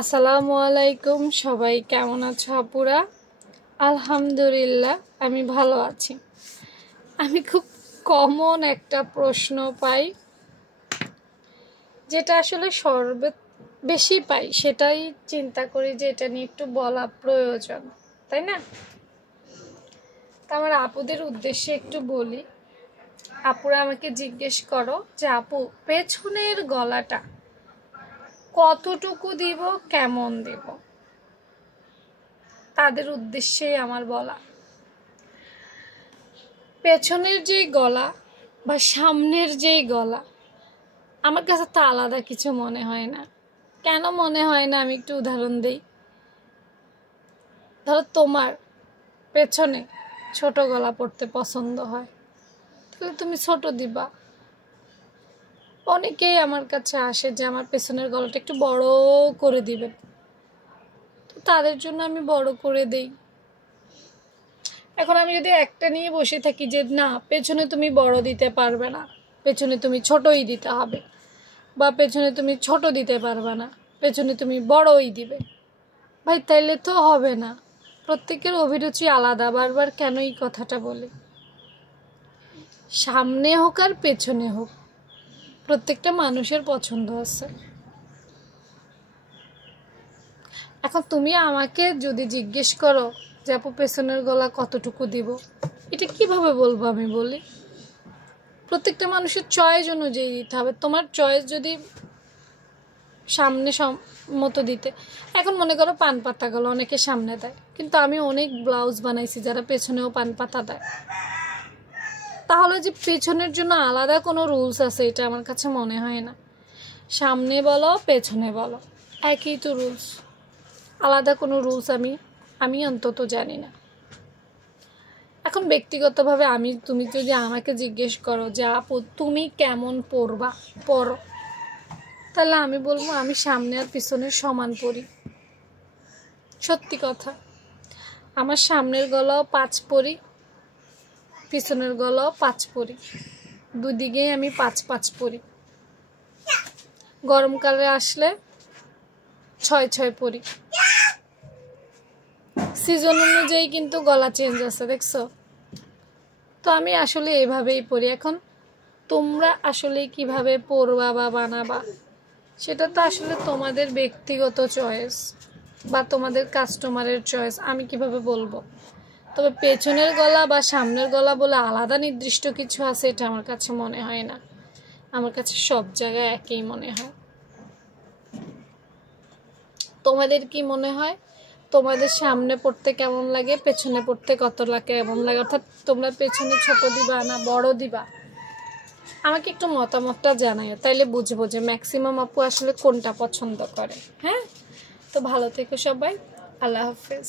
আসসালামু আলাইকুম। সবাই কেমন আছো আপুরা? আলহামদুলিল্লাহ আমি ভালো আছি। আমি খুব কমন একটা প্রশ্ন পাই, যেটা আসলে বেশি পাই, সেটাই চিন্তা করি যে এটা নিয়ে একটু বলা প্রয়োজন, তাই না? তা আমার আপুদের উদ্দেশ্যে একটু বলি। আপুরা আমাকে জিজ্ঞেস করো যে আপু, পেছনের গলাটা কতটুকু দিব, কেমন দিব? তাদের উদ্দেশ্যে আমার বলা, পেছনের যেই গলা বা সামনের যেই গলা আমার কাছে তা আলাদা কিছু মনে হয় না। কেন মনে হয় না আমি একটু উদাহরণ দিই। ধরো তোমার পেছনে ছোট গলা পড়তে পছন্দ হয়, তাহলে তুমি ছোট দিবা। অনেকেই আমার কাছে আসে যে আমার পেছনের গলাটা একটু বড় করে দিবেন, তো তাদের জন্য আমি বড় করে দেই। এখন আমি যদি একটা নিয়ে বসে থাকি যে না, পেছনে তুমি বড় দিতে পারবে না, পেছনে তুমি ছোটই দিতে হবে, বা পেছনে তুমি ছোট দিতে পারবে না, পেছনে তুমি বড়ই দিবে, ভাই তাইলে তো হবে না। প্রত্যেকের অভিরুচি আলাদা। বারবার কেন এই কথাটা বলি? সামনে হোক আর পেছনে হোক, প্রত্যেকটা মানুষের পছন্দ আছে। এখন তুমি আমাকে যদি জিজ্ঞেস করো যে আপু পেছনের গলা কতটুকু দিব, এটা কিভাবে বলবো আমি বলি? প্রত্যেকটা মানুষের চয়েস অনুযায়ী দিতে হবে। তোমার চয়েস যদি সামনে মতো দিতে, এখন মনে করো পান পাতা গলা অনেকে সামনে দেয়, কিন্তু আমি অনেক ব্লাউজ বানাইছি যারা পেছনেও পান পাতা দেয়। তাহলে যে পেছনের জন্য আলাদা কোনো রুলস আছে, এটা আমার কাছে মনে হয় না। সামনে বলো পেছনে বলো একই তো রুলস, আলাদা কোনো রুলস আমি অন্তত জানি না। এখন ব্যক্তিগতভাবে তুমি যদি আমাকে জিজ্ঞেস করো যে আপু তুমি কেমন পরো, তাহলে আমি বলবো আমি সামনে আর পিছনে সমান পরি। সত্যি কথা, আমার সামনের গলাও 5 পরি, পিছনের গলাও 5 পরি, দুদিকেই আমি 5 পরি। গরমকালে আসলে 6 পরি। সিজন অনুযায়ী কিন্তু গলা চেঞ্জ আছে, দেখছো? তো আমি আসলে এভাবেই পরি। এখন তোমরা আসলে কিভাবে পরবা বা বানাবা, সেটা তো আসলে তোমাদের ব্যক্তিগত চয়েস বা তোমাদের কাস্টমারের চয়েস। আমি কিভাবে বলবো? তবে পেছনের গলা বা সামনের গলা বলে আলাদা নির্দিষ্ট কিছু আছে, এটা আমার কাছে মনে হয় না। আমার কাছে সব জায়গায় একই মনে হয়। তোমাদের কি মনে হয়? তোমাদের সামনে পড়তে কেমন লাগে, পেছনে পড়তে কত লাগে কেমন লাগে? অর্থাৎ তোমরা পেছনে ছোট দিবা না বড় দিবা? আমাকে একটু মতামতটা জানায়, তাইলে বুঝবো যে ম্যাক্সিমাম আপু আসলে কোনটা পছন্দ করে। হ্যাঁ, তো ভালো থেকো সবাই। আল্লাহ হাফেজ।